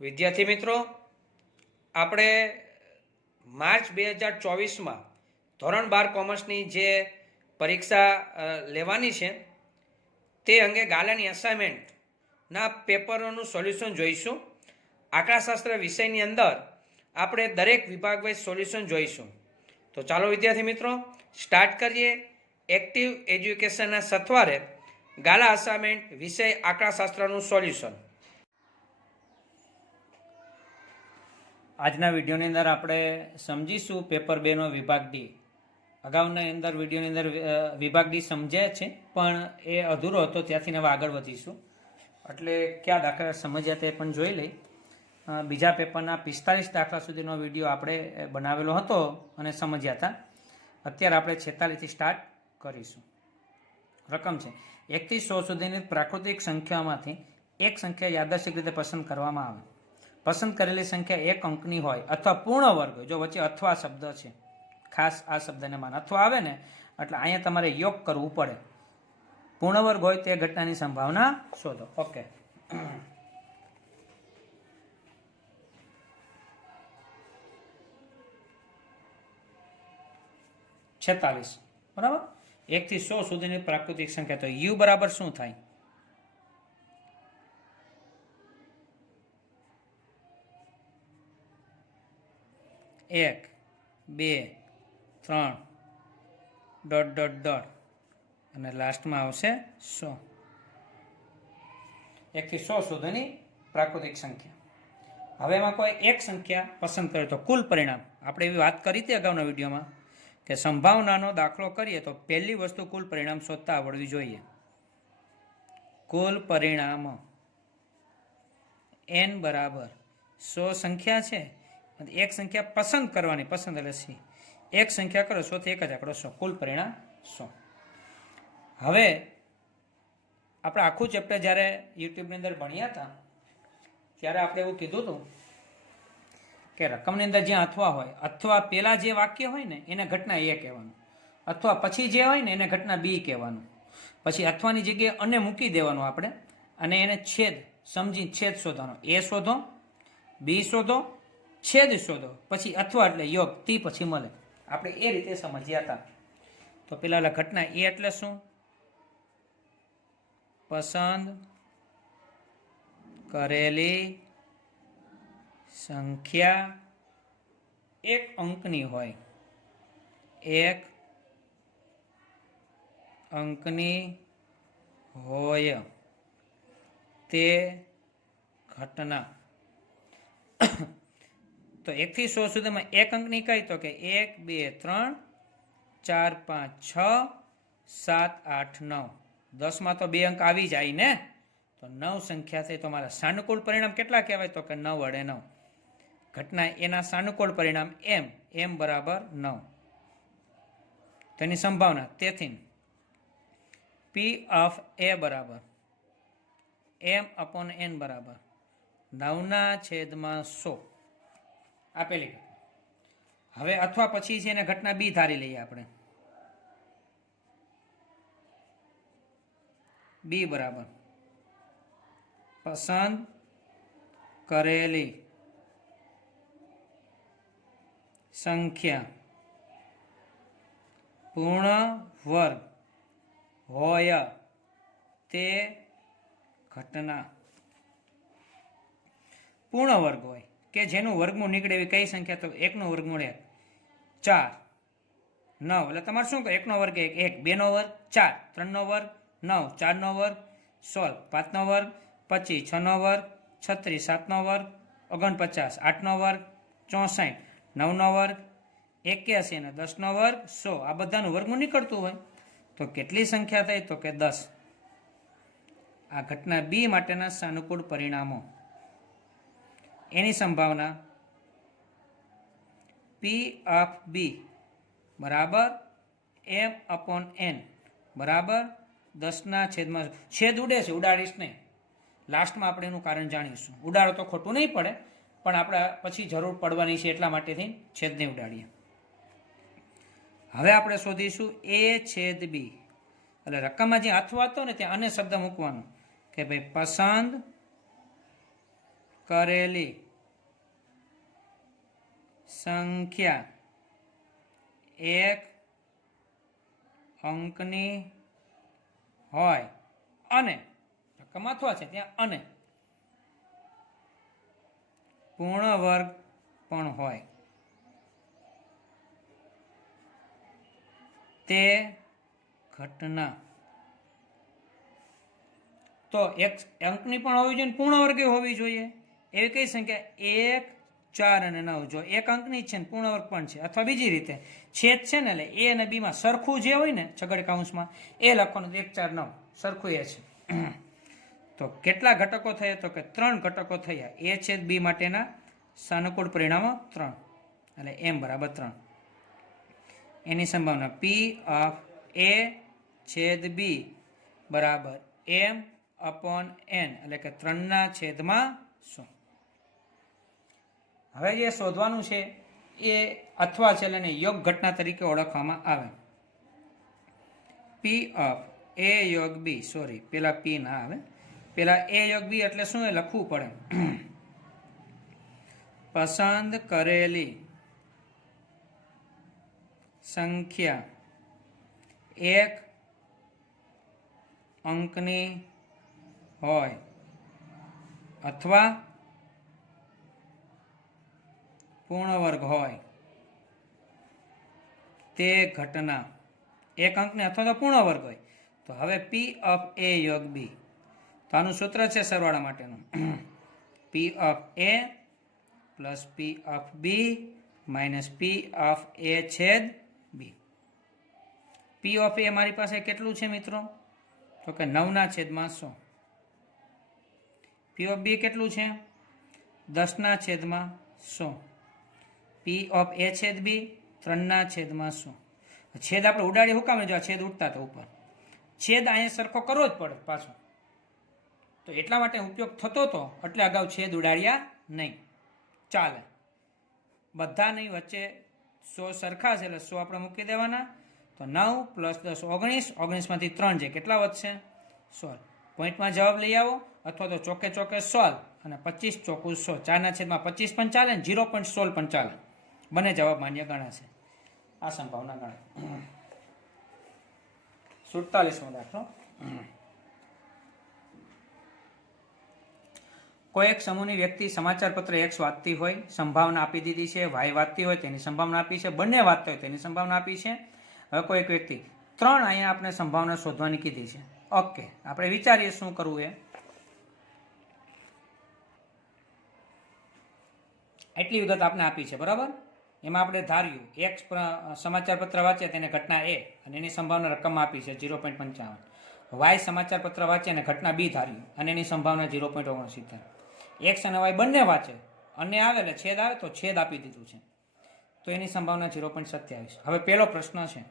વિદ્યાર્થી મિત્રો, આપણે માર્ચ 2024માં ધોરણ 12 કોમર્સની જે પરીક્ષા લેવાની છે તે અંગે ગાલાની અસાઇનમેન્ટના પેપરોનું સોલ્યુશન જોઈશું. આંકડાશાસ્ત્ર વિષયની અંદર આપણે દરેક વિભાગ વાઇઝ સોલ્યુશન જોઈશું. તો ચાલો વિદ્યાર્થી મિત્રો સ્ટાર્ટ કરીએ. એક્ટિવ એજ્યુકેશનના સથવારે ગાલા અસાઇનમેન્ટ વિષય આંકડાશાસ્ત્રનું સોલ્યુશન. આજના વિડીયોની અંદર આપણે સમજીશું પેપર 2નો વિભાગ ડી. અગાઉના વિડીયોની અંદર વિભાગ ડી સમજ્યા છે, પણ એ અધૂરો હતો, ત્યાંથી હવે આગળ વધીશું. એટલે કયા દાખલા સમજ્યા તે પણ જોઈ લઈ. બીજા પેપરના 45 દાખલા સુધીનો વિડીયો આપણે બનાવેલો હતો અને સમજ્યા હતા. અત્યારે આપણે 46થી સ્ટાર્ટ કરીશું. રકમ છે 1 થી 100 સુધીની પ્રાકૃતિક સંખ્યામાંથી એક સંખ્યા યાદચ્છિક રીતે પસંદ કરવામાં આવે. પસંદ કરેલી સંખ્યા એક અંકની હોય અથવા પૂર્ણ વર્ગ હોય. જો વચ્ચે અથવા શબ્દ છે, ખાસ આ શબ્દને માન અથવા આવે ને એટલે અહીંયા તમારે યોગ કરવું પડે. પૂર્ણ વર્ગ હોય તે ઘટનાની સંભાવના શોધો. ઓકે, છેતાલીસ બરાબર. 1 થી 100 સુધીની પ્રાકૃતિક સંખ્યા. તો યુ બરાબર શું થાય? એક, બે, ત્રણ, ડોટ ડોટ ડોટ અને લાસ્ટમાં આવશે 100. 1 થી 100 સુધીની પ્રાકૃતિક સંખ્યા. હવે એમાં કોઈ એક સંખ્યા પસંદ કરે તો કુલ પરિણામ. આપણે એવી વાત કરી હતી અગાઉના વિડીયોમાં કે સંભાવનાનો દાખલો કરીએ તો પહેલી વસ્તુ કુલ પરિણામ શોધતા આવડવી જોઈએ. કુલ પરિણામ n બરાબર 100 સંખ્યા છે, એક સંખ્યા પસંદ કરવાની. પસંદ એટલે સી. એક સંખ્યા કરો 100 થી એક જ આંકડો 100. કુલ પરિણામ 100. હવે આપણે આખું ચેપ્ટર જ્યારે યુટ્યુબની અંદર ભણ્યા હતા ત્યારે આપણે એવું કીધું હતું કે રકમની અંદર જ્યાં અથવા હોય, અથવા પેલા જે વાક્ય હોય ને એને ઘટના એ કહેવાનું, અથવા પછી જે હોય ને એને ઘટના બી કહેવાનું. પછી અથવાની જગ્યાએ અને મૂકી દેવાનું આપણે, અને એને છેદ સમજી છેદ શોધવાનો. એ શોધો, બી શોધો, છેદ શોધો, પછી અથવા એટલે યોગ, તી પછી મળે. આપણે એ રીતે સમજ્યા હતા. તો પેલા ઘટના એ એટલે શું? પસંદ કરેલી સંખ્યા એક અંકની હોય. એક અંકની હોય તે ઘટના. તો 1 થી 100 સુધીમાં એક અંકની કઈ? તો કે 1, 2, 3, 4, 5, 6, 7, 8, 9. 10માં તો 2 અંક આવી જાય ને, તો 9 સંખ્યા થઈ. તો મારા સાનુકૂળ પરિણામ કેટલા કહેવાય? તો કે 9 વડે 9. ઘટના એના સાનુકૂળ પરિણામ m બરાબર 9. તેની સંભાવના. તેથી p ઓફ a બરાબર m/n બરાબર 9/100 આપેલી. હવે અથવા પછી છે એને ઘટના બી ધારી લઈએ આપણે. બી બરાબર પસંદ કરેલી સંખ્યા પૂર્ણ વર્ગ હોય તે ઘટના. પૂર્ણ વર્ગ હોય કે જેનું વર્ગમૂળ નીકળે એવી કઈ સંખ્યા? તો 1નું વર્ગમૂળ 1, 4, 9. એટલે તમારે શું કહે? 1નો વર્ગ 1, 2નો વર્ગ 4, 3નો વર્ગ 9, 4નો વર્ગ 16, 5નો વર્ગ 25, 6નો વર્ગ 36, 7નો વર્ગ 49, 8નો વર્ગ 64, 9નો વર્ગ 81 અને 10નો વર્ગ 100. આ બધાનું વર્ગમૂળ નીકળતું હોય તો કેટલી સંખ્યા થઈ? તો કે 10. આ ઘટના બી માટેના સાનુકૂળ પરિણામો. એની સંભાવના p ઓફ બી બરાબર m/n બરાબર 10/. છેદ ઉડે છે, ઉડાડીશ નહીં. લાસ્ટમાં આપણે એનું કારણ જાણીશું. ઉડાડો તો ખોટું નહીં પડે, પણ આપણે પછી જરૂર પડવાની છે એટલા માટેથી છેદ નહીં ઉડાડીએ. હવે આપણે શોધીશું a છેદ બી. એટલે રકમમાં જે અથવા હતો ને ત્યાં અને શબ્દ મૂકવાનો કે ભાઈ પસંદ કરેલી સંખ્યા એક અંકની હોય અને કમાથવા છે ત્યાં અને પૂર્ણ વર્ગ પણ હોય તે ઘટના તો એક અંકની પણ હોવી જોઈએ પૂર્ણ વર્ગે હોવી જોઈએ એવી કઈ સંખ્યા 1 4 અને 9 જો એક અંકની છે ને પૂર્ણ વર્ગ પણ છે અથવા બીજી રીતે છેદ છે ને એટલે એ અને બી માં સરખું જે હોય ને છગડ કૌંસમાં એ લખવાનું 1 4 9 સરખું એ છે તો કેટલા ઘટકો થયા તો કે 3 ઘટકો થયા એ છેદ બી માટેના સાનુકૂળ પરિણામો 3 એટલે m બરાબર 3 એની સંભાવના p ઓફ a છેદ b બરાબર m અપોન n એટલે કે 3/100 હવે જે શોધવાનું છે એ અથવા છે એને યોગ ઘટના તરીકે ઓળખવામાં આવે p ઓફ a યોગ b સોરી પેલા p ના આવે પેલા a યોગ b એટલે શું એ લખવું પડે પસંદ કરેલી સંખ્યા એક અંકની હોય અથવા પૂર્ણ વર્ગ હોય તે ઘટના એક અંકની અથવા તો પૂર્ણ વર્ગ હોય તો હવે p ઓફ a યોગ b તો આનું સૂત્ર છે સરવાળા માટેનું p of a plus p of b minus p of a છેદ b p ઓફ a મારી પાસે કેટલું છે મિત્રો તો કે 9/100 p ઓફ b કેટલું છે 10/100 p ઓફ a છેદ b 3/100 છેદ આપણે ઉડાડી હુકામે જો આ છેદ ઉડતા તો ઉપર છેદ અહીંયા સરખો કરવો જ પડે પાછો તો એટલા માટે ઉપયોગ થતો હતો એટલે અગાઉ છેદ ઉડાડ્યા નહીં ચાલે બધાની વચ્ચે 100 સરખા છે એટલે 100 આપણે મૂકી દેવાના તો 9 + 10 19 19 માંથી 3 છે કેટલા વધશે 16 પોઈન્ટમાં જવાબ લઈ આવો અથવા તો ચોકે ચોકે 16 અને 25 ચોકું 100 4/25 પણ ચાલે ને 0.16 પણ ચાલે બંને જવાબ માન્ય ગણાશે આ સંભાવના ગણાય 47મો દાખલો કોઈ એક સમૂહની વ્યક્તિ સમાચાર પત્ર X વાંચતી હોય સંભાવના આપી દીધી છે Y વાંચતી હોય તેની સંભાવના આપી છે બંને વાંચતા હોય તેની સંભાવના આપી છે હવે કોઈ એક વ્યક્તિ 3 અહીંયા આપણે સંભાવના શોધવાની કીધી છે ઓકે આપણે વિચારીએ શું કરવું એ એટલી વિગત આપણે આપી છે બરાબર એમાં આપણે ધાર્યું એક સમાચાર પત્ર વાંચે તેને ઘટના A અને એની સંભાવના રકમમાં આપી છે 0.55 Y સમાચાર પત્ર વાંચે અને ઘટના B ધાર્યું અને એની સંભાવના 0.69 X અને Y બંને વાંચે અને આવે એટલે છેદ આવે તો છેદ આપી દીધું છે તો એની સંભાવના 0.27 હવે પહેલો પ્રશ્ન છે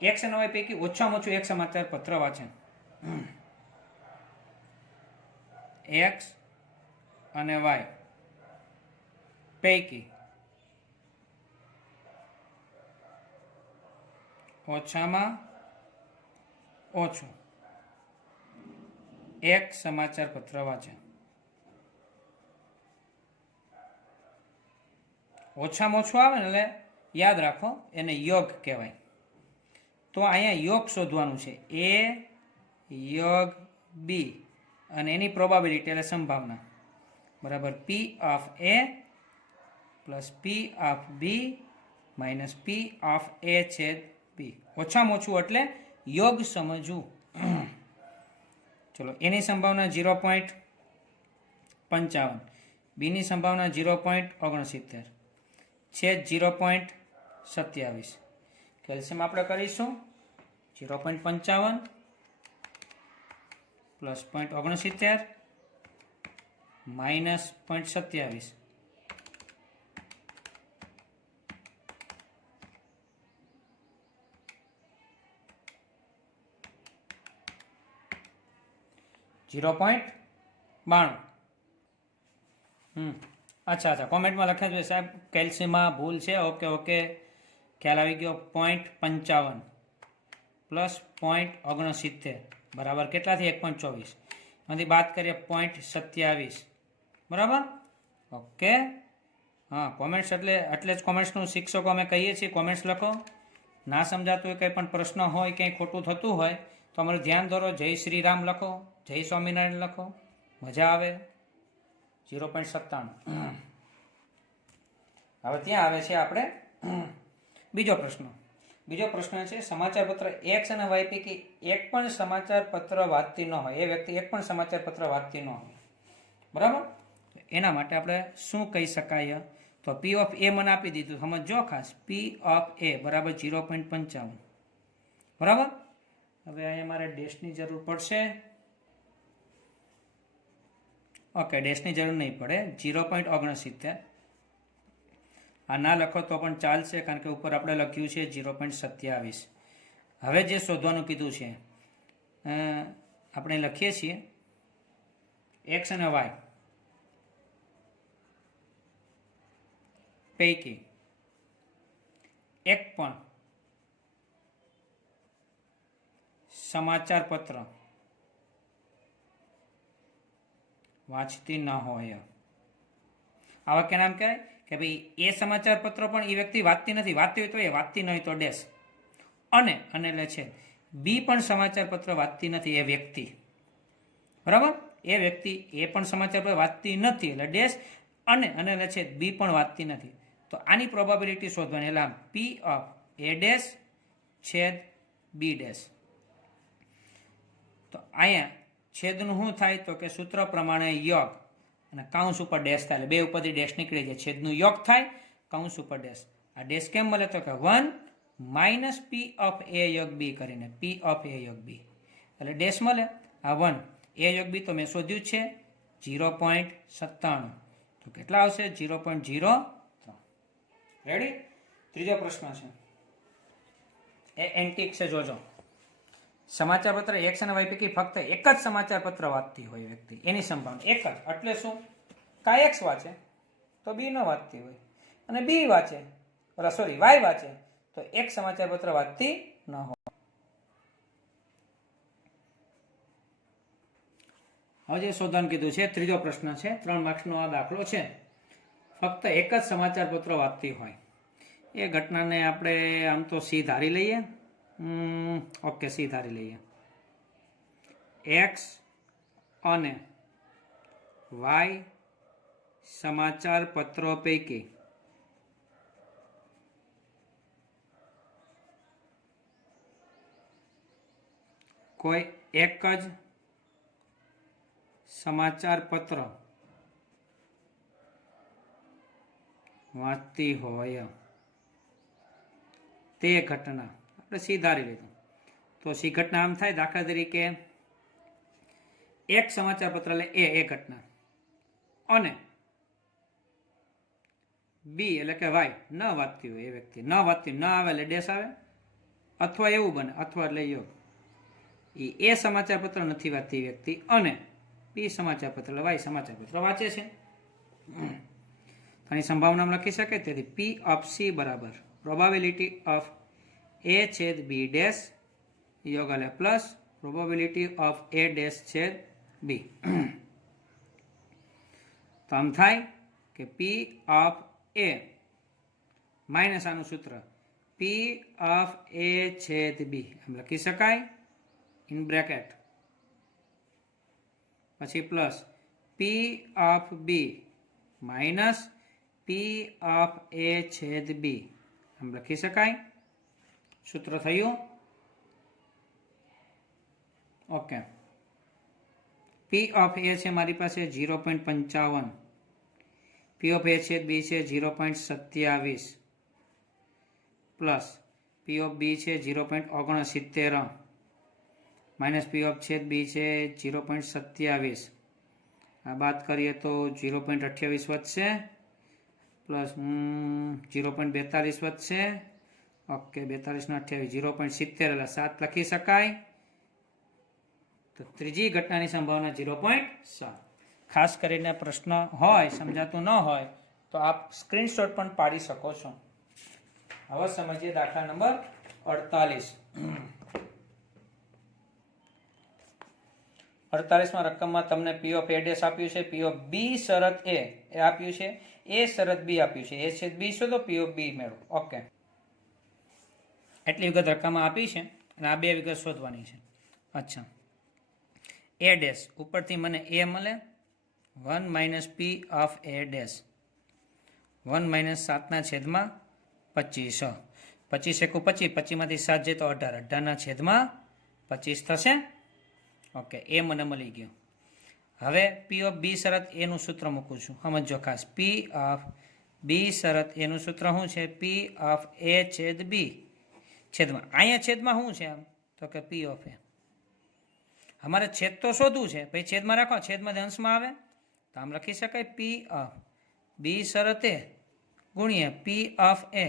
X અને Y પૈકી ઓછામાં ઓછું એક સમાચાર પત્ર વાંચે X અને Y પૈકી ઓછામાં ઓછું એક સમાચાર પત્ર વાંચે ઓછામાં ઓછું આવે ને એટલે યાદ રાખો એને યોગ કહેવાય તો અહીંયા યોગ શોધવાનું છે A યોગ B અને એની પ્રોબેબિલિટી એટલે સંભાવના બરાબર P of A plus P of B minus P of A છેદ B ઓછામાં ઓછું એટલે યોગ સમજવું ચલો એની સંભાવના 0.55 બીની સંભાવના 0.69 છેદ 0.27 કેલ્શિયમ આપણે કરીશું 0.55 પ્લસ 0.69 માઇનસ 0.27 0.92 અચ્છા કોમેન્ટમાં લખ્યા છે સાહેબ કેલ્શિયમમાં ભૂલ છે ઓકે ખ્યાલ આવી ગયો 0.55 પ્લસ 0.69 બરાબર કેટલાથી 1.24 આમાંથી બાદ કરીએ 0.27, બરાબર. ઓકે, હા, કોમેન્ટ્સ એટલે જ કોમેન્ટ્સનું શિક્ષકો અમે કહીએ છીએ, કોમેન્ટ્સ લખો. ના સમજાતું હોય, કંઈ પણ પ્રશ્ન હોય, ક્યાંય ખોટું થતું હોય તો અમારું ધ્યાન દોરો. જય શ્રી રામ લખો, જય સ્વામિનારાયણ લખો, મજા આવે. 0.97. હવે ત્યાં આવે છે આપણે બીજો પ્રશ્ન. બીજો પ્રશ્ન છે, સમાચાર પત્ર એક્સ અને વાય પૈકી એક પણ સમાચાર પત્ર વાંચતી ન હોય, એ વ્યક્તિ એક પણ સમાચાર પત્ર વાંચતી ન હોય, બરાબર. એના માટે આપણે શું કહી શકાય? તો પી ઓફ એ મને આપી દીધું, સમજો ખાસ. પી ઓફ એ બરાબર 0.55, બરાબર. હવે અહીંયા મારે ડેશની જરૂર પડશે. ઓકે, ડેશની જરૂર નહીં પડે. 0.69. આ ના લખો તો પણ ચાલશે, કારણ કે ઉપર આપણે લખ્યું છે 0.27. હવે જે શોધવાનું કીધું છે, આપણે લખીએ છીએ એક્સ અને વાય પૈકી એક પણ સમાચાર પત્ર વાંચતી ન હોય. આ વાક્ય નામ કહેવાય કે ભાઈ એ સમાચાર પત્ર પણ એ વ્યક્તિ વાંચતી નથી, વાંચતી હોય તો એ, વાંચતી નહીં તો ડેશ. અને એટલે છે બી પણ સમાચાર પત્ર વાંચતી નથી એ વ્યક્તિ, બરાબર. એ વ્યક્તિ એ પણ સમાચાર પત્ર વાંચતી નથી એટલે ડેશ, અને એટલે છે બી પણ વાંચતી નથી. તો આની પ્રોબેબિલિટી શોધવાની, એટલે પી ઓફ એ ડેશ છેદ બી ડેશ. તો અહીંયા છેદનું શું થાય? તો કે સૂત્ર પ્રમાણે યોગ, અને કાઉન્સ ઉપર ડેશ થાય, એટલે બે ઉપરથી ડેશ નીકળી જાય, છેદનું યોગ થાય, કાઉન્સ ઉપર ડેશ. આ ડેશ કેમ મળે? તો કે 1 માઇનસ પી ઓફ એ યોગ બી કરીને, પી ઓફ એ યોગ બી એટલે ડેશ મળે. આ 1 એ યોગ બી તો મેં શોધ્યું છે 0.97. તો કેટલા આવશે? 0.03. રેડી? ત્રીજો પ્રશ્ન છે, એ એન્ટિક છે, જોજો. સમાચાર પત્ર એક્સ અને વાય પૈકી ફક્ત એક જ સમાચાર પત્ર વાંચતી હોય વ્યક્તિ, એની સંભાવના એક જ. એટલે શું? કા એક્સ વાંચે તો બી ન વાંચતી હોય, અને બી વાંચે, વાય વાંચે તો એક સમાચાર પત્ર વાંચતી ન હોય. હવે જે શોધવાનું કીધું છે, ત્રીજો પ્રશ્ન છે, 3 માર્ક્સનો આ દાખલો છે. ફક્ત એક જ સમાચાર પત્ર વાંચતી હોય એ ઘટનાને આપણે આમ તો સી ધારી લઈએ. ઓકે, સી ધારી લઈએ. એક્સ અને વાય સમાચાર પત્રો પૈકી કોઈ એક જ સમાચાર પત્ર વાંચતી હોય તે ઘટના આપણે સી ધારી લીધું. તો સી ઘટના આમ થાય, દાખલા તરીકે એક સમાચાર પત્ર એટલે એ ઘટના, અને બી એટલે કે વાય ન વાંચતી હોય એ વ્યક્તિ, ન વાંચતી, ન આવે એટલે ડેશ આવે, અથવા એવું બને, અથવા એટલે યોગ. એ સમાચાર પત્ર નથી વાંચતી વ્યક્તિ, અને બી સમાચાર પત્ર એટલે વાય સમાચાર પત્ર વાંચે છે. આની સંભાવના લખી શકે. તેથી પી ઓફ સી બરાબર પ્રોબેબિલિટી ઓફ એ છેદ બી ડેશ યોગ એટલે plus probability of A dash છેદ બી. તો આમ થાય કે પી ઓફ એ માઇનસ આનું સૂત્ર પી ઓફ એ છેદ બી એમ લખી શકાય, ઇન બ્રેકેટ, પછી plus P of B minus P of A છેદ બી એમ લખી શકાય. સૂત્ર થયું. ઓકે, પી ઓફ એ છે મારી પાસે 0.55, પી ઓફ એ છેદ બી છે 0.27, પ્લસ પી ઓફ બી છે 0.69, માઇનસ પી ઓફ છેદ બી છે 0.27. આ બાદ કરીએ તો 0.28 વધશે, પ્લસ 0.42 વધશે. ઓકે, 42 ને 28 0.70 એટલે 7 લખી શકાય. તો ત્રીજી ઘટનાની સંભાવના 0.7. ખાસ કરીને પ્રશ્ન હોય, સમજાતું ન હોય તો આપ સ્ક્રીનશોટ પણ પાડી શકો છો. હવે સમજીએ દાખલા નંબર 48. 48માં રકમમાં તમને પી ઓફ એ ડેશ આપ્યું છે, પી ઓફ બી શરત એ આપ્યું છે, એ શરત બી આપ્યું છે, એ છેદ બી શોધો, પી ઓફ બી મેળવો. ઓકે, એટલી વિગત રકમમાં આપી છે અને આ બે વિગત શોધવાની છે. અચ્છા, એ ડેશ ઉપરથી મને એ મળે 1 minus P of A dash 1 minus 7/25. 25 એકુ 25, 25માંથી 7 જાય તો 18, 18/25 થશે. ઓકે, એ મને મળી ગયું. હવે પી ઓફ બી શરત એનું સૂત્ર મૂકું છું, સમજો ખાસ. પી ઓફ બી શરત એનું સૂત્ર શું છે? પી ઓફ એ છેદ બી છેદમાં, અહીંયા છેદમાં શું છે આમ તો કે પી ઓફ એ. અમારે છેદ તો શોધવું છે, પછી છેદમાં રાખો, છેદમાં અંશમાં આવે તો આમ લખી શકાય પી ઓફ બી શરત એ ગુણ્યા પી ઓફ એ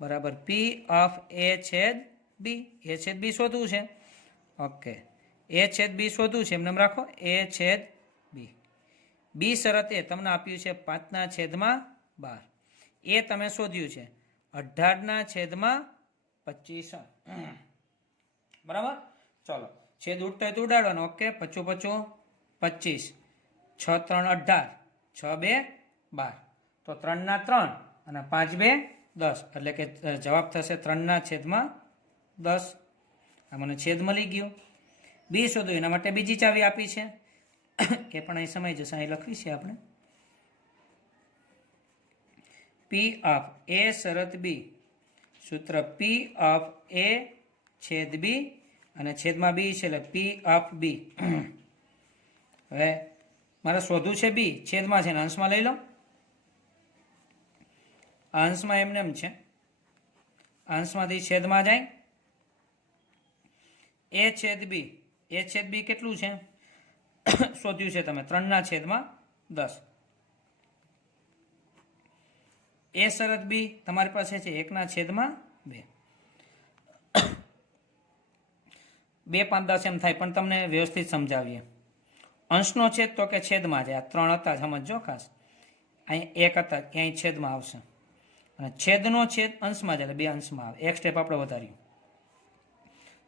બરાબર પી ઓફ એ છેદ બી. એ છેદ બી શોધવું છે. ઓકે, એ છેદ બી શોધવું છે, એમને રાખો એ છેદ બી. બી શરત એ તમને આપ્યું છે 5/12. એ તમે શોધ્યું છે 18/25. બરાબર, ચલો છેદ ઉડતો હોય તો ઉડાડવાનો. ઓકે, 55 25, 6 3 18, 6 2 12, તો 3/3 અને 5 2 10, એટલે કે જવાબ થશે 3/10. આ મને છેદ મળી ગયો. બી શોધો એના માટે બીજી ચાવી આપી છે, એ પણ અહીં સમય જશે, અહીં લખવી છે આપણે. પી ઓફ એ શરત બી સૂત્ર પી ઓફ એ છેદ બી અને છેદમાં બી છે એટલે પી ઓફ બી. હવે મારે શોધવું છે બી, છેદમાં છે ને અંશમાં લઈ લો. અંશમાં એમને એમ છે, અંશમાંથી છેદમાં જાય. એ છેદ બી, એ છેદ બી કેટલું છે શોધ્યું છે તમે 3/10. એ શરત બી તમારી પાસે છે 1/2. 2 5 10 એમ થાય, પણ તમને વ્યવસ્થિત સમજાવીએ. અંશનો છેદ તો કે છેદમાં છે, આ 3 હતા સમજો ખાસ, અહીં 1 હતા, અહીં છેદમાં આવશે, અને છેદનો છેદ અંશમાં છે એટલે 2 અંશમાં આવે. એક સ્ટેપ આપણે વધાર્યું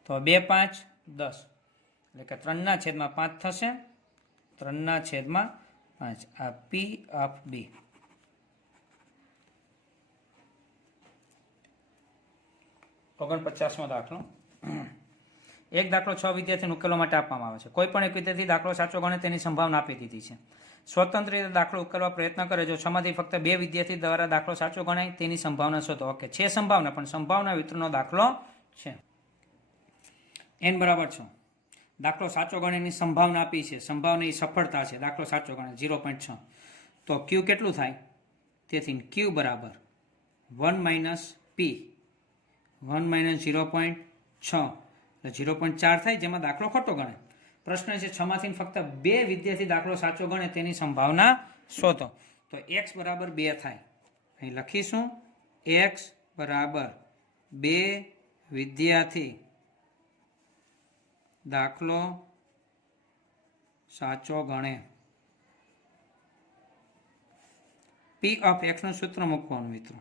તો 2 5 10, એટલે કે 3/5 થશે. 3/5 આ પી ઓફ બી. ઓગણપચાસમો દાખલો. એક દાખલો 6 વિદ્યાર્થીને ઉકેલવા માટે આપવામાં આવે છે. કોઈ પણ એક વિદ્યાર્થી દાખલો સાચો ગણે તેની સંભાવના આપી દીધી છે. સ્વતંત્ર રીતે દાખલો ઉકેલવા પ્રયત્ન કરે, જો 6માંથી ફક્ત 2 વિદ્યાર્થી દ્વારા દાખલો સાચો ગણાય તેની સંભાવના શોધો. ઓકે, છે સંભાવના, પણ સંભાવના વિતરણનો દાખલો છે. n બરાબર 6. દાખલો સાચો ગણવાની સંભાવના આપી છે, સંભાવના એ સફળતા છે, દાખલો સાચો ગણે 0.6. તો ક્યુ કેટલું થાય? તેથી ક્યુ બરાબર 1 - પી 1 - 0.6 એટલે 0.4 થાય, જેમાં દાખલો ખોટો ગણે. પ્રશ્ન છે 6માંથી ફક્ત 2 વિદ્યાર્થી દાખલો સાચો ગણે તેની સંભાવના શોધો. તો x બરાબર 2 થાય. અહીં લખીશું x બરાબર 2 વિદ્યાર્થી દાખલો સાચો ગણે. પી ઓફ એક્સ નું સૂત્ર મૂકવાનું મિત્રો.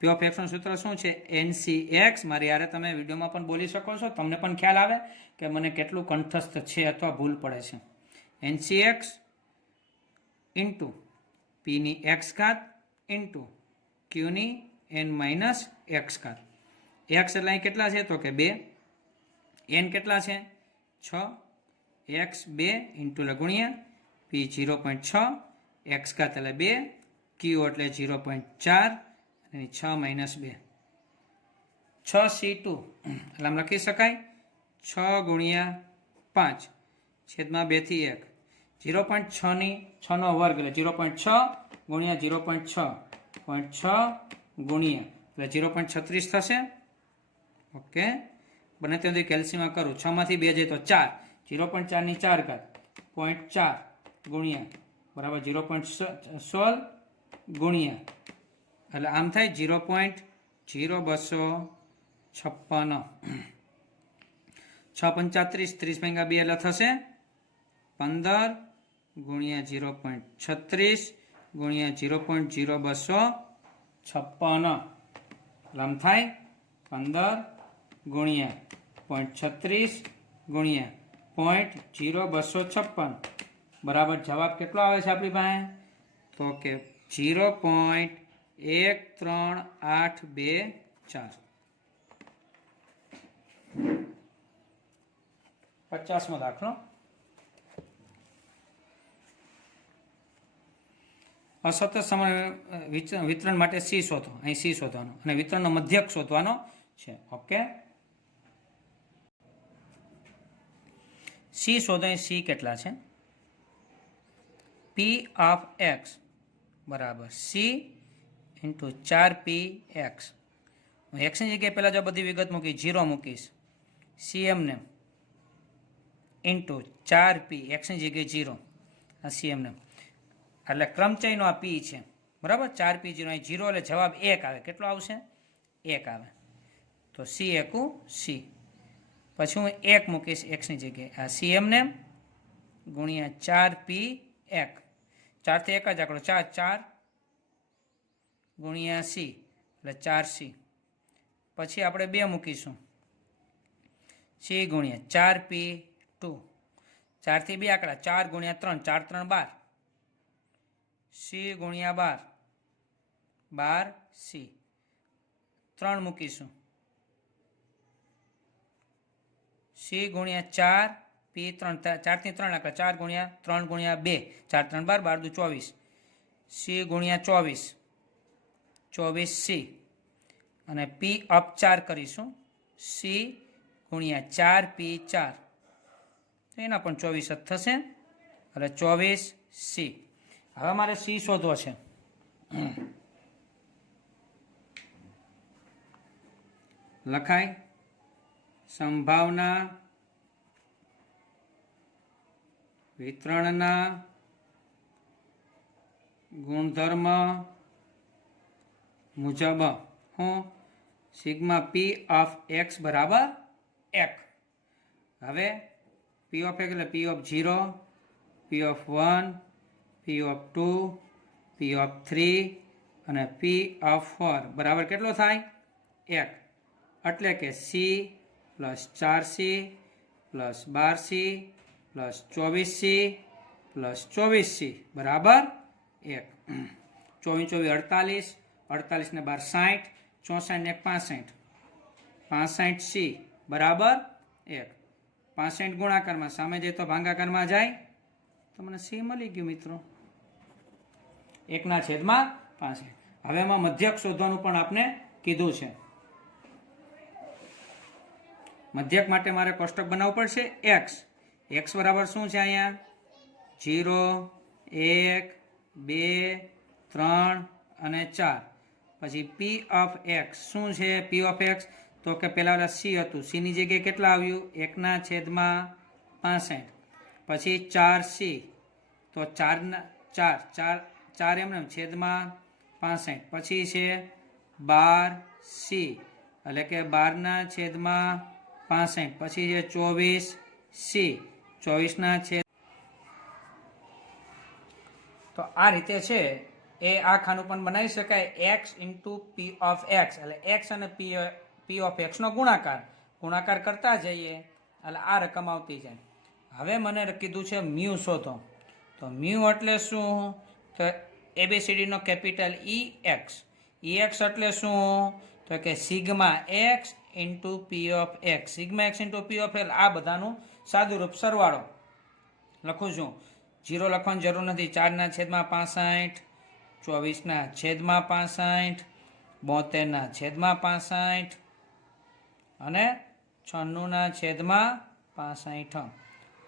પી ઓફ એક્સ નું સૂત્ર શું છે? NCX. મારી યારે તમે વિડીયોમાં પણ બોલી શકો છો, તમને પણ ખ્યાલ આવે કે મને કેટલું કંઠસ્થ છે અથવા ભૂલ પડે છે. NCX ઇન્ટુ પીની એક્સ ઘાત ઇન્ટુ ક્યુની n - x ઘાત. એક્સ એટલે અહીં કેટલા છે તો કે 2, n કેટલા છે 6, x 2 ઇન્ટુ ગુણ્યા પી 0.6, x ઘાત એટલે 2, ક્યુ એટલે 0.4 અને 6 - 2 6C2 એટલે આમ લખી શકાય 6 ગુણ્યા 5 છેદમાં 2 થી 1. 0.6 ની 6 નો વર્ગ એટલે 0.6 ગુણ્યા 0.6 ગુણ્યા એટલે 0.36 થશે. ઓકે, બને ત્યાં સુધી કેલ્સીમાં કરું. 6માંથી 2 જાય તો 4, 0.4 ની 4 ઘાત 0.4 ગુણ્યા બરાબર 0.16 ગુણ્યા એટલે આમ થાય 0.0256. 6 35, 30 ભાગ્યા 2 એટલે થશે 15 ગુણ્યા 0.36 ગુણ્યા 0.0256. આમ થાય 15 ગુણ્યા 0.36 ગુણ્યા 0.0256 બરાબર જવાબ કેટલો આવે છે આપણી પાસે? તો કે 0.13824. 50મો દાખલો. અસતત સમય વિતરણ માટે સી શોધો. અહીં સી શોધવાનો અને વિતરણનો મધ્યક શોધવાનો છે. ઓકે, સી શોધો. અહીં સી કેટલા છે? પી ઓફ એક્સ બરાબર સી ઇન્ટુ 4px. હું એક્સની જગ્યાએ પહેલાં જો બધી વિગત મૂકી 0 મૂકીશ, સી એમને ઇન્ટુ 4p, એક્સની જગ્યાએ 0, આ સી એમને એટલે ક્રમચયનો આ પી છે બરાબર. 4p0 અહીં 0 એટલે જવાબ 1 આવે. કેટલો આવશે? 1 આવે. તો સી એકું સી. પછી હું 1 મૂકીશ એક્સની જગ્યાએ, આ સી એમને ગુણ્યા 4p1. 4 થી 1 જ આંકડો 4, 4 ગુણ્યા સી એટલે 4c. પછી આપણે 2 મૂકીશું, સી ગુણ્યા 4p2. 4 થી 2 આંકડા 4 ગુણ્યા 3, 4 3 12, સી ગુણ્યા 12, 12c. 3 મૂકીશું, સી ગુણ્યા 4p3. 4 થી 3 આંકડા 4 ગુણ્યા 3 ગુણ્યા 2, 4 3 12, 12 દુ 24, સી ગુણ્યા 24, 24c. અને પી અપ 4 કરીશું, સી ગુણ્યા 4p4, એના પણ 24 જ થશે એટલે 24c. હવે મારે સી શોધવો છે. લખાય સંભાવના વિતરણના ગુણધર્મ મુજબ હું સિગ્મા પી ઓફ એક્સ બરાબર 1. હવે પી ઓફ એક્સ એટલે પી of 0, P of 1, P of 2, P of 3 અને પી ઓફ 4 બરાબર કેટલો થાય? 1. એટલે કે C plus 4c plus 12c plus 24c plus 24c બરાબર 1. 24 48, 48 ને 12 60, 64 ને 65, 65c બરાબર 1. 65 ગુણાકારમાં સામે જાય તો ભાગાકારમાં જાય તો મને સી મળી ગયું મિત્રો, 1/65. હવે એમાં મધ્યક શોધવાનું પણ આપણે કીધું છે. મધ્યક માટે મારે કોષ્ટક બનાવવું પડશે. એક્સ બરાબર શું છે? અહીંયા 0, 1, 2, 3 અને 4. પછી પી ઓફ એક્સ શું છે? પી ઓફ એક્સ તો કે પહેલાં સી હતું, સીની જગ્યાએ કેટલા આવ્યું? 1/65. પછી 4c તો 4 એમને છેદમાં 65. પછી છે 12c એટલે કે 12/65. પછી છે 24c, 24 તો આ રીતે છે એ આ ખાનું પણ બનાવી શકાય. X into P of x એટલે એક્સ અને પી ઓફ એક્સનો ગુણાકાર કરતા જઈએ એટલે આ રકમ આવતી જાય. હવે મને કીધું છે મ્યુ શોધો. તો મ્યુ એટલે શું? તો એબીસીડીનો કેપિટલ EX. EX એટલે શું? તો કે sigma x into P of x. Sigma x into P of x આ બધાનું સાદું રૂપ સરવાળો લખું છું. 0 લખવાની જરૂર નથી. 4/65, 24/65, 72/65 અને 96/65.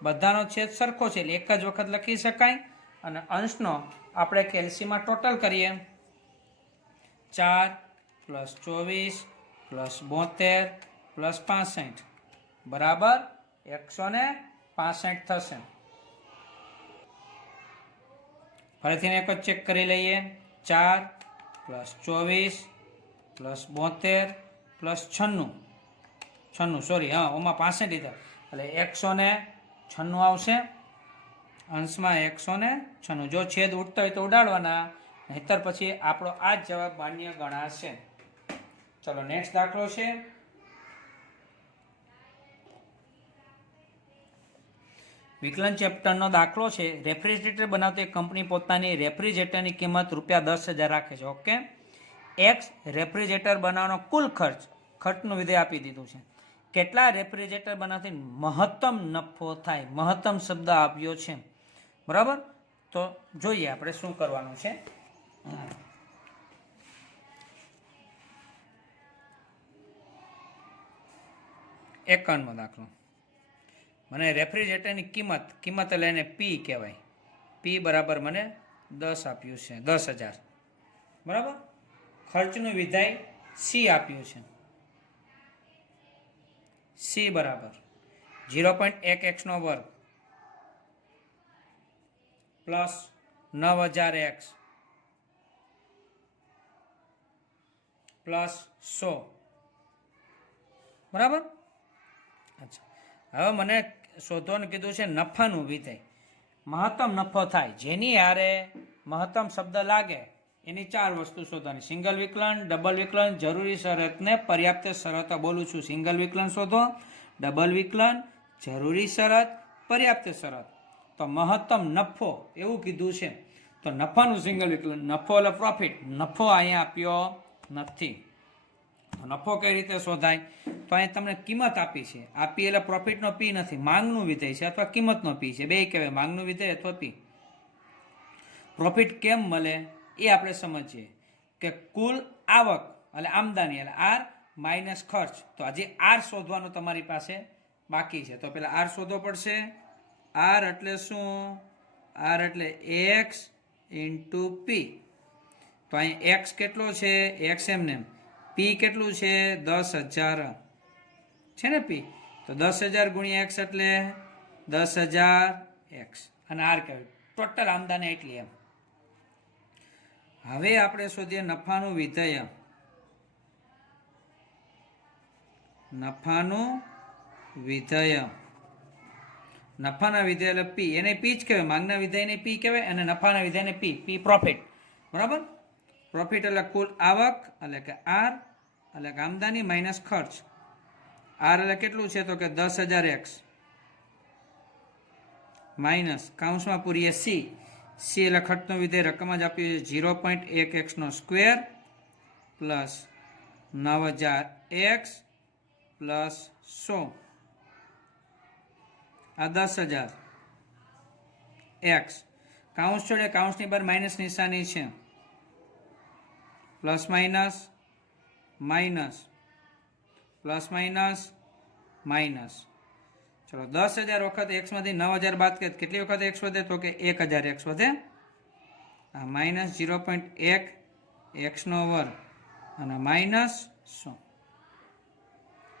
બધાનો છેદ સરખો છે એટલે એક જ વખત લખી શકાય. અને અંશનો આપણે કેલ્સીમાં ટોટલ કરીએ 4 પ્લસ 24 પ્લસ 72 પ્લસ 65 બરાબર 165 થશે. ફરીથી એક જ ચેક કરી લઈએ. 4 પ્લસ 24 પ્લસ 72 પ્લસ 96 સોરી ઓમાં 65 લીધા એટલે 196 આવશે. અંશમાં 196. જો છેદ ઉડતા હોય તો ઉડાડવાના, નહીતર પછી આપણો આ જ જવાબ માન્ય ગણાશે. ચલો નેક્સ્ટ દાખલો છે વિકલન ચેપ્ટરનો દાખલો છે. રેફ્રિજરેટર બનાવતી એક કંપની પોતાની રેફ્રિજરેટરની કિંમત ₹10,000 રાખે છે. ઓકે, એક્સ રેફ્રિજરેટર બનાવવાનો કુલ ખર્ચનું વિધેય આપી દીધું છે. કેટલા રેફ્રિજરેટર બનાવતી મહત્તમ નફો થાય, મહત્તમ શબ્દ આપ્યો છે. બરાબર, તો જોઈએ આપણે શું કરવાનું છે. 51મો દાખલો. મને રેફ્રિજરેટરની કિંમત એટલે એને પી કહેવાય. પી બરાબર મને 10 આપ્યું છે, 10,000. બરાબર, ખર્ચનું વિધાય સી આપ્યું છે. સી બરાબર 0.1x² પ્લસ 9,000x પ્લસ 100. બરાબર. અચ્છા, હવે મને શોધવાનું કીધું છે નફાનું વિધેય. મહત્તમ નફો થાય જેની હારે મહત્તમ શબ્દ લાગે એની 4 વસ્તુ શોધવાની. સિંગલ વિકલન, ડબલ વિકલન, જરૂરી શરત ને પર્યાપ્ત શરત. બોલું છું, સિંગલ વિકલન શોધો, ડબલ વિકલન, જરૂરી શરત, પર્યાપ્ત શરત. તો મહત્તમ નફો એવું કીધું છે. તો નફાનું સિંગલ વિકલન, નફો એટલે પ્રોફિટ, નફો અહીંયા આપ્યો નથી. નફો કઈ રીતે શોધાય? તો અહીં તમને કિંમત આપી છે. આ પી એટલે પ્રોફિટનો પી નથી, માંગનું વિધેય છે અથવા કિંમતનો પી છે, બે કહેવાય, માંગનું વિધેય અથવા પી. પ્રોફિટ કેમ મળે એ આપણે સમજીએ કે કુલ આવક એટલે આમદાની એટલે આર માઇનસ ખર્ચ. તો આજે આર શોધવાનું તમારી પાસે બાકી છે. તો પેલા આર શોધવો પડશે. આર એટલે શું? આર એટલે એક્સ ઇન્ટુ પી. તો અહીં એક્સ કેટલો છે? એક્સ એમને. પી કેટલું છે? 10,000 છે ને પી. તો 10,000 ગુણ્યા એક્સ એટલે 10,000 એક્સ. અને આર કહેવાય ટોટલ આમદાની એટલી એમ. હવે આપણે શોધીએ નફાનું વિધેય. નફાનું વિધેય, નફાના વિધેય એટલે પી. એને પી જ કહેવાય, માંગના વિધેયને પી કહેવાય અને નફાના વિધેયને પી. પી પ્રોફિટ. બરાબર, પ્રોફિટ એટલે કુલ આવક એટલે કે આર એટલે કે આમદાની માઇનસ ખર્ચ. આર એટલે કેટલું છે? તો કે 10,000x માઇનસ કાઉન્સમાં પૂરીએ સી. સી એટલે ખર્ચનું વિધેય રકમ જ આપ્યું છે 0.1x² પ્લસ 9,000x પ્લસ 100. આ 10,000x કાઉન્સ જોડે કાઉન્સની બહાર માઇનસ નિશાની છે. Plus minus minus plus minus minus. ચલો 10,000 વખત x માંથી 9,000 બાદ કરીએ કેટલી વખત x વધે? તો કે 1,000x વધે. આ માઇનસ 0.1x² અને માઇનસ 100.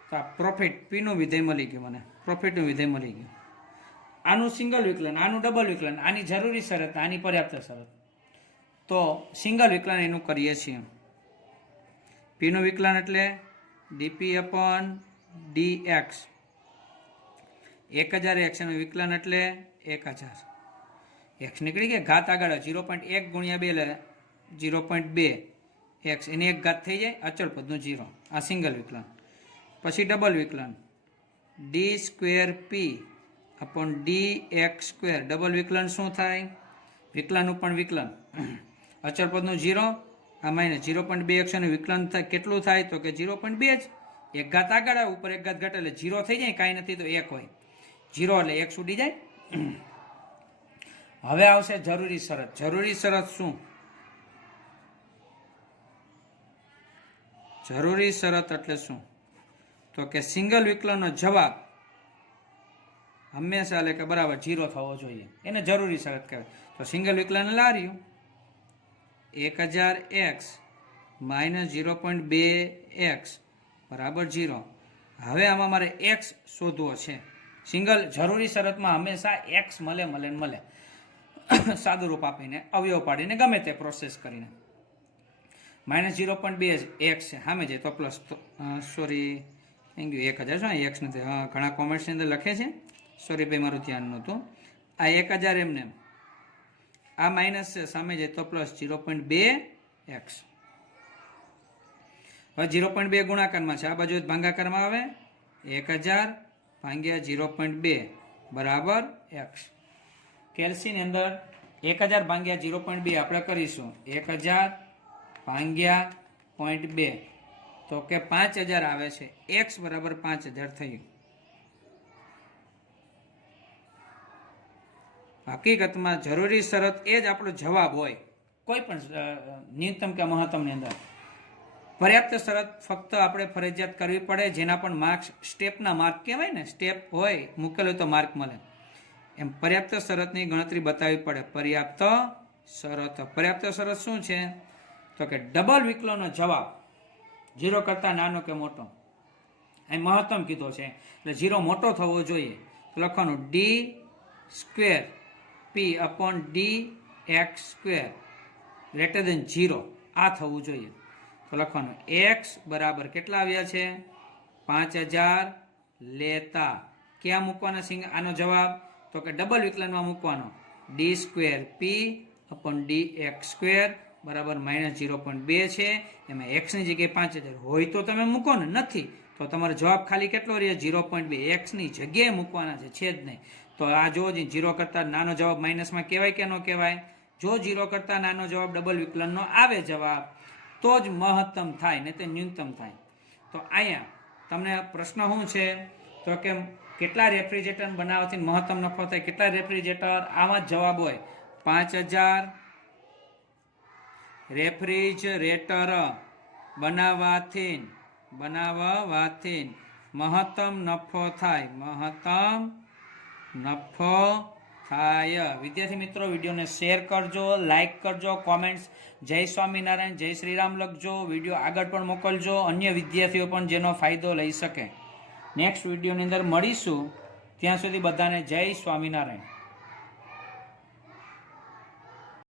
તો આ પ્રોફિટ પીનું વિધેય મળી ગયું મને, પ્રોફિટનું વિધેય મળી ગયું. આનું સિંગલ વિકલન, આનું ડબલ વિકલન, આની જરૂરી શરત, આની પર્યાપ્ત શરત. તો સિંગલ વિકલન એનું કરીએ છીએ. પીનું વિકલન એટલે dp/dx. 1,000x એનું વિકલન એટલે 1,000. x નીકળી ગયા, ઘાત આગળ 0.1 ગુણ્યા 2 એટલે 0.2x. એની એક ઘાત થઈ જાય, અચળ પદનું 0. આ સિંગલ વિકલન. પછી ડબલ વિકલન d²p/dx². ડબલ વિકલન શું થાય? વિકલનનું પણ વિકલન, અચળ પદનું 0, આ માઇનસ 0.2x નું વિકલન કેટલું થાય? તો કે 0.2 જ. એક ઘાત આગળ આવે, ઉપર એક ઘાત ઘટે એટલે 0 થઈ જાય, કાંઈ નથી તો 1 હોય. 0 એટલે 1 ઉડી જાય. હવે આવશે જરૂરી શરત. જરૂરી શરત શું? જરૂરી શરત એટલે શું? તો કે સિંગલ વિકલનનો જવાબ હંમેશા એટલે કે બરાબર 0 થવો જોઈએ, એને જરૂરી શરત કહેવાય. તો સિંગલ વિકલન લાર્યું 1,000x માઇનસ 0.2x બરાબર 0. હવે આમાં મારે x શોધવો છે. સિંગલ જરૂરી શરતમાં હંમેશા x મળે મળે ને મળે, સાદું રૂપ આપીને, અવયવ પાડીને, ગમે તે પ્રોસેસ કરીને. માઇનસ 0.2x છે, સામે જાય તો પ્લસ, સોરી થેન્ક યુ, 1,000 શું x નથી, હા ઘણા કોમેન્ટ્સની અંદર લખે છે, સોરી ભાઈ મારું ધ્યાન નહોતું. આ 1,000 એમને, આ માઇનસ છે, સામે જાય તો પ્લસ 0.2x. હવે 0.2 ગુણાકારમાં છે, આ બાજુ ભાગાકારમાં આવે 1,000 ભાગ્યા 0.2 બરાબર એક્સ. કેલ્સીની અંદર 1000 ભાગ્યા 0.2 આપણે કરીશું. 1000 ભાગ્યા 0.2 તો કે 5000 આવે છે. એક્સ બરાબર 5000 થયું. હકીકતમાં જરૂરી શરત એ જ આપણો જવાબ હોય કોઈ પણ ન્યૂનતમ કે મહત્તમની અંદર. પર્યાપ્ત શરત ફક્ત આપણે ફરજિયાત કરવી પડે, જેના પણ માર્ક્સ સ્ટેપના માર્ક કહેવાય ને, સ્ટેપ હોય મૂકેલ હોય તો માર્ક મળે. એમ પર્યાપ્ત શરતની ગણતરી બતાવવી પડે. પર્યાપ્ત શરત શું છે? તો કે ડબલ વિકલનનો જવાબ 0 કરતા નાનો કે મોટો. અહીં મહત્તમ કીધો છે એટલે 0 મોટો થવો જોઈએ. તો લખવાનું d square p upon d x square greater than 0 આ થવું જોઈએ. તો લખવાનું એક્સ બરાબર કેટલા આવ્યા છે? 5000 લેતા ક્યાં મૂકવાના આનો જવાબ? તો કે ડબલ વિકલનમાં મૂકવાનો. D square p upon d x square બરાબર -0.2 છે. એમાં એક્સની જગ્યાએ 5000 હોય તો તમે મૂકો ને, નથી તો તમારો જવાબ ખાલી કેટલો રહે? 0.2. એક્સની જગ્યાએ મૂકવાના છે જ નહીં. તો આ જો 0 કરતા નાનો જવાબ માઇનસમાં કહેવાય કે ન કહેવાય? જો 0 કરતા નાનો જવાબ ડબલ વિકલનનો આવે જવાબ તો જ મહત્તમ થાય, નહીં તો ન્યૂનતમ થાય. તો અહીંયા તમને પ્રશ્ન શું છે? તો કે કેટલા રેફ્રિજરેટર બનાવવાથી મહત્તમ નફો થાય? કેટલા રેફ્રિજરેટર? આમાં જ જવાબ હોય 5000 રેફ્રિજરેટર બનાવવાથી મહત્તમ નફો થાય. મહત્તમ નફો થાય. વિદ્યાર્થી મિત્રો, વિડીયોને શેર કરજો, લાઈક કરજો, કોમેન્ટ્સ જય સ્વામિનારાયણ, જય શ્રીરામ લખજો. વિડીયો આગળ પણ મોકલજો, અન્ય વિદ્યાર્થીઓ પણ જેનો ફાયદો લઈ શકે. નેક્સ્ટ વિડીયોની અંદર મળીશું. ત્યાં સુધી બધાને જય સ્વામિનારાયણ.